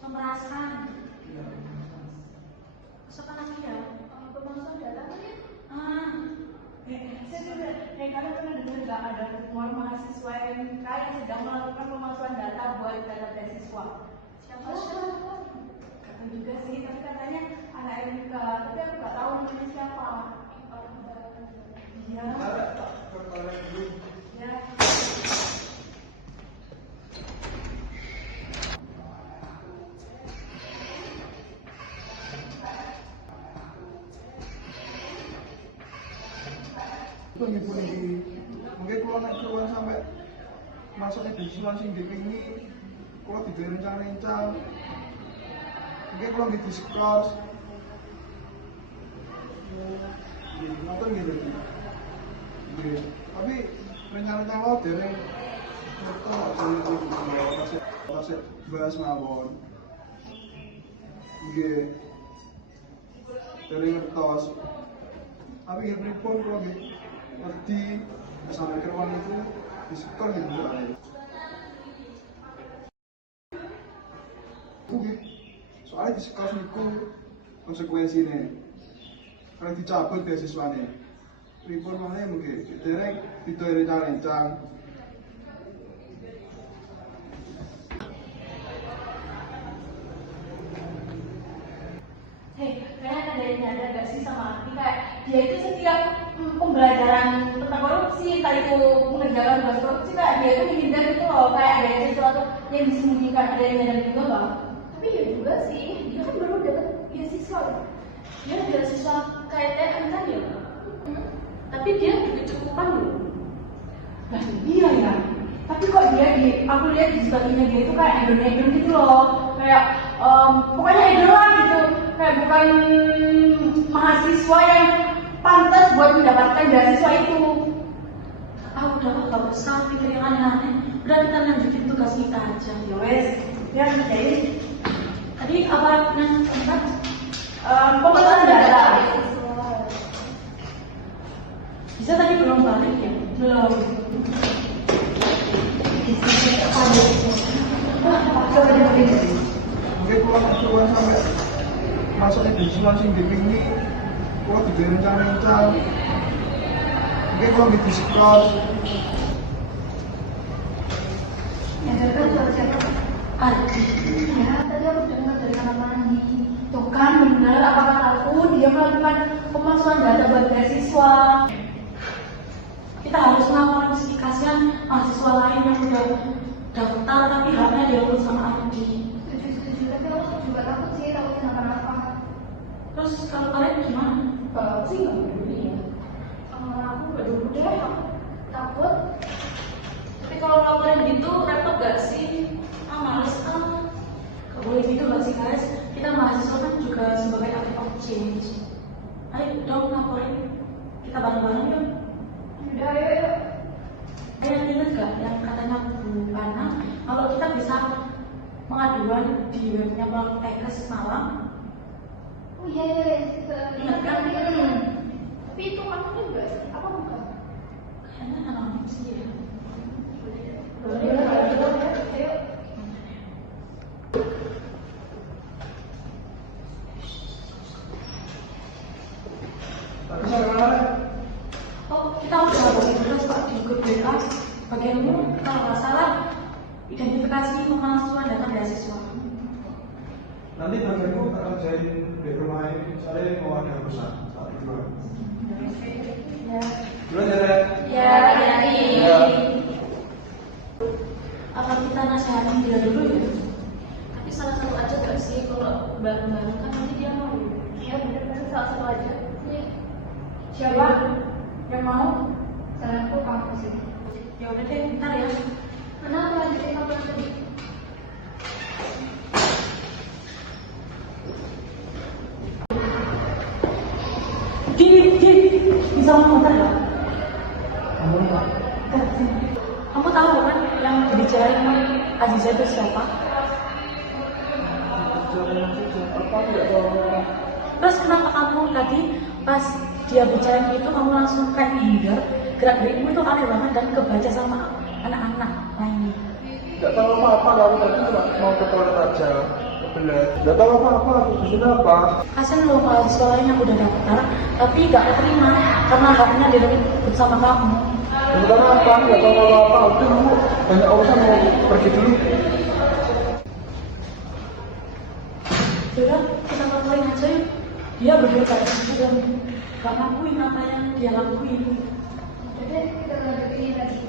Pemerasan. Iya. Siapa lagi ya? Pemasok data kan ya? Saya juga, kalian pernah dengar nggak ada rumor mahasiswa MK yang sedang melakukan pemalsuan data buat data beasiswa? Siapa? Gak tahu juga sih, tapi katanya anak MK, tapi aku nggak tahu namanya siapa. Iya. Ya. Itu ibu ini mungkin kalau nak keluar sampai masuk edisi langsung dipinggi kalau tidak rencana-rencana mungkin kalau di diskors nonton gitu tapi rencana-rencana lo dari nonton kasih bahas mawon dari ngertos tapi ya pripun kalau ngerti sampai ke ruang itu disekor gitu soalnya disekor niku konsekuensinya kalau dicabut beasiswanya pripun mana mungkin derek tidak rencang-rencang Kalian ada yang nyadar gak sih sama Arti kayak dia itu setiap pembelajaran tentang korupsi, entah itu mengerjakan tugas korupsi, kayak dia itu menghindar gitu loh, kayak ada sesuatu yang disembunyikan, ada yang nyadar juga bang. Tapi ya juga sih, dia kan baru dapat beasiswa. Dia beasiswa KTN kan ya, tapi dia kecukupan loh. Nah iya ya, tapi kok dia aku lihat di sebagainya dia itu kayak idol gitu loh, kayak pokoknya idol lah gitu, kayak bukan mahasiswa yang pantas buat mendapatkan beasiswa itu. Udah gak usah pikir yang aneh-aneh, udah kita lanjutin tugas kita aja. Ya wes, ya jadi Tadi apa namanya? pembahasan data. Bisa tadi belum balik ya? Belum. Coba deh. mungkin kalau nak keluar sampai masuk edisi langsung dipinggi kalau tidak rencana-rencana mungkin kalau di diskors Yang kan suara siapa? Arti. Ya, tadi aku dengar dari kamar mandi. Tuh kan bener apa kataku, dia melakukan pemalsuan data buat beasiswa. Kita harus melakukan kasihan mahasiswa lain yang udah daftar tapi haknya diurus sama Arti. Setuju. Tapi aku juga takut sih, takut kenapa-napa. Terus kalau kalian gimana? Kalau aku sih nggak peduli ya. Aku peduli deh, aku takut. Tapi kalau laporan gitu repot gak sih? Males Gak boleh gitu gak sih guys? Kita mahasiswa kan juga sebagai agent of change. Ayo dong laporin. Kita bareng-bareng yuk. Udah ya. Kalian ingat gak yang katanya Bu Ana kalau kita bisa pengaduan di webnya Pulang Tekes Malang? Oh iya. Ingat kan? Tapi itu kan juga sih, apa bukan? Kayaknya anonim sih ya. Boleh kalau gitu ya. Ayo. tapi saya kenal Kita udah bagi tugas Pak di grup WA. Bagianmu kalau nggak salah identifikasi pemalsuan data beasiswa. nanti bagianku tak kerjain di rumah ini soalnya mau ada urusan saat itu Ya. dulu ya Ya, apa kita nasihatin dia dulu ya? Tapi salah satu aja gak sih kalau bareng-bareng kan nanti dia mau. Iya bener-bener salah satu aja. Iya. Siapa yang mau? Salah aku kamu sih. Ya udah deh, bentar ya. Kenapa lanjutin apa tadi? Bisa ngomong bentar gak? kamu Kamu tahu kan yang dibicarain Aziza itu siapa? apa tidak tahu Terus kenapa kamu tadi pas dia bicara itu kamu langsung kayak hindar, gerak-gerikmu itu aneh banget dan kebaca sama anak-anak lainnya. nggak tahu apa-apa, aku tadi cuma mau ke toilet aja Gak tahu apa-apa, khususnya apa. Kasian loh mahasiswa lain yang udah daftar, tapi gak keterima karena gak pernah diribut sama kamu. Sebentar apa? Gak tahu apa-apa. Udah Bu, banyak urusan mau pergi dulu. Sudah, kita laporin aja yuk. Dia berdua gak dan gak ngakuin apa yang dia lakuin. Jadi kita lanjutin lagi.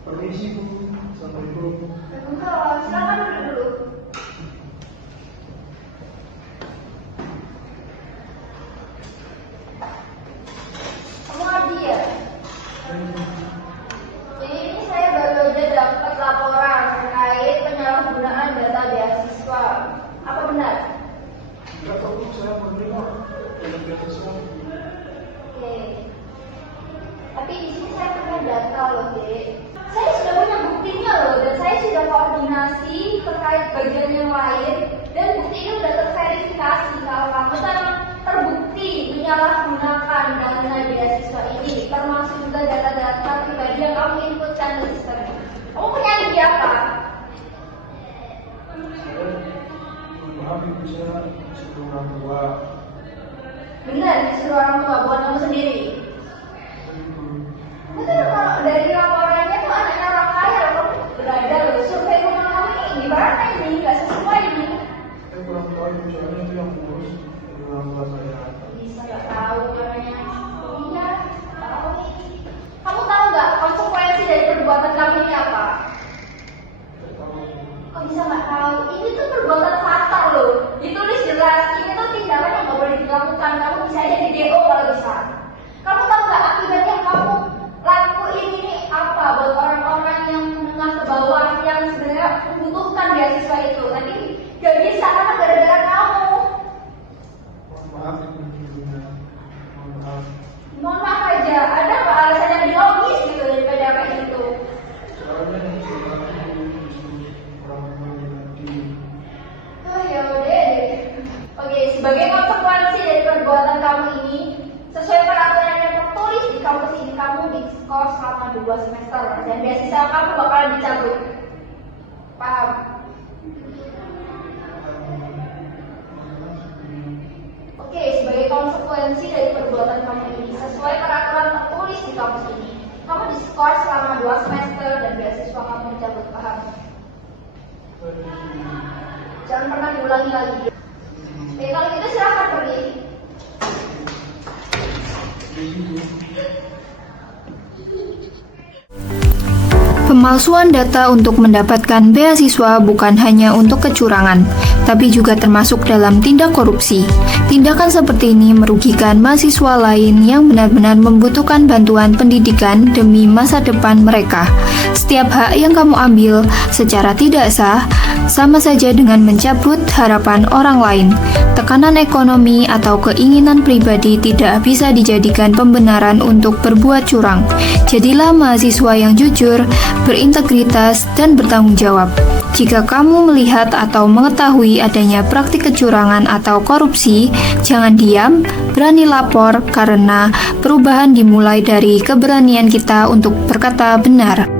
Permisi Bu, Assalamualaikum. Waalaikumsalam. Silakan duduk dulu. Kamu Ardi ya? Ini saya baru aja dapat laporan terkait penyalahgunaan data beasiswa. Apa benar? Gak tahu Bu, saya menerima dana beasiswa. Oke. Tapi di sini saya punya data loh, Dek. Saya sudah punya buktinya loh, dan saya sudah koordinasi terkait bagian yang lain, dan bukti ini sudah terverifikasi kalau kamu terbukti menyalahgunakan dana beasiswa ini, termasuk juga data-data pribadi yang kamu inputkan ke sistem. Kamu punya ID apa? Maaf Ibu, saya disuruh orang tua. Benar, disuruh orang tua, bukan kamu sendiri. Itu kalau dari laporannya tuh anaknya orang kaya loh, kamu berada loh. Survei rumah kamu ini gimana ini? Gak sesuai ini. Saya kurang tahu Ibu, soalnya itu yang ngurus dari orang tua saya. Bisa gak tahu namanya? Iya, tahu. Kamu tahu nggak konsekuensi dari perbuatan kamu ini apa? Saya tahu Bu. Kok bisa nggak tahu? Ini tuh perbuatan fatal loh. Ditulis jelas, ini tuh tindakan yang nggak boleh dilakukan. Kamu bisa aja di DO kalau bisa. Kamu tahu nggak akibatnya kamu lakuin ini apa buat orang-orang yang menengah ke bawah yang sebenarnya membutuhkan beasiswa itu, tapi gak bisa karena gara-gara kamu. Mohon maaf Ibu, dulunya. Mohon maaf. Mohon maaf aja, ada nggak alasan yang logis gitu daripada kayak gitu? Soalnya yang saya lakukan disuruh orang tua tadi. Oh ya udah deh. Oke, sebagai konsekuensi dari perbuatan kamu ini, sesuai peraturan yang tertulis di kampus ini, kamu diskors selama 2 semester dan beasiswa kamu bakalan dicabut. Paham? Oke, sebagai konsekuensi dari perbuatan kamu ini, sesuai peraturan tertulis di kampus ini, kamu diskors selama 2 semester dan beasiswa kamu dicabut. Paham? Jangan pernah diulangi lagi. Oke, kalau gitu silahkan pergi. Pemalsuan data untuk mendapatkan beasiswa bukan hanya untuk kecurangan, tapi juga termasuk dalam tindak korupsi. Tindakan seperti ini merugikan mahasiswa lain yang benar-benar membutuhkan bantuan pendidikan demi masa depan mereka. Setiap hak yang kamu ambil secara tidak sah, sama saja dengan mencabut harapan orang lain. Tekanan ekonomi atau keinginan pribadi tidak bisa dijadikan pembenaran untuk berbuat curang. Jadilah mahasiswa yang jujur, berintegritas, dan bertanggung jawab. Jika kamu melihat atau mengetahui adanya praktik kecurangan atau korupsi, jangan diam, berani lapor karena perubahan dimulai dari keberanian kita untuk berkata benar.